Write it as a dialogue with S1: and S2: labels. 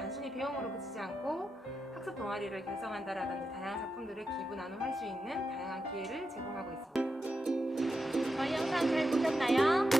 S1: 단순히 배움으로 그치지 않고 학습 동아리를 결성한다라든지 다양한 작품들을 기부 나눔할 수 있는 다양한 기회를 제공하고 있습니다.
S2: 저희 영상 잘 보셨나요?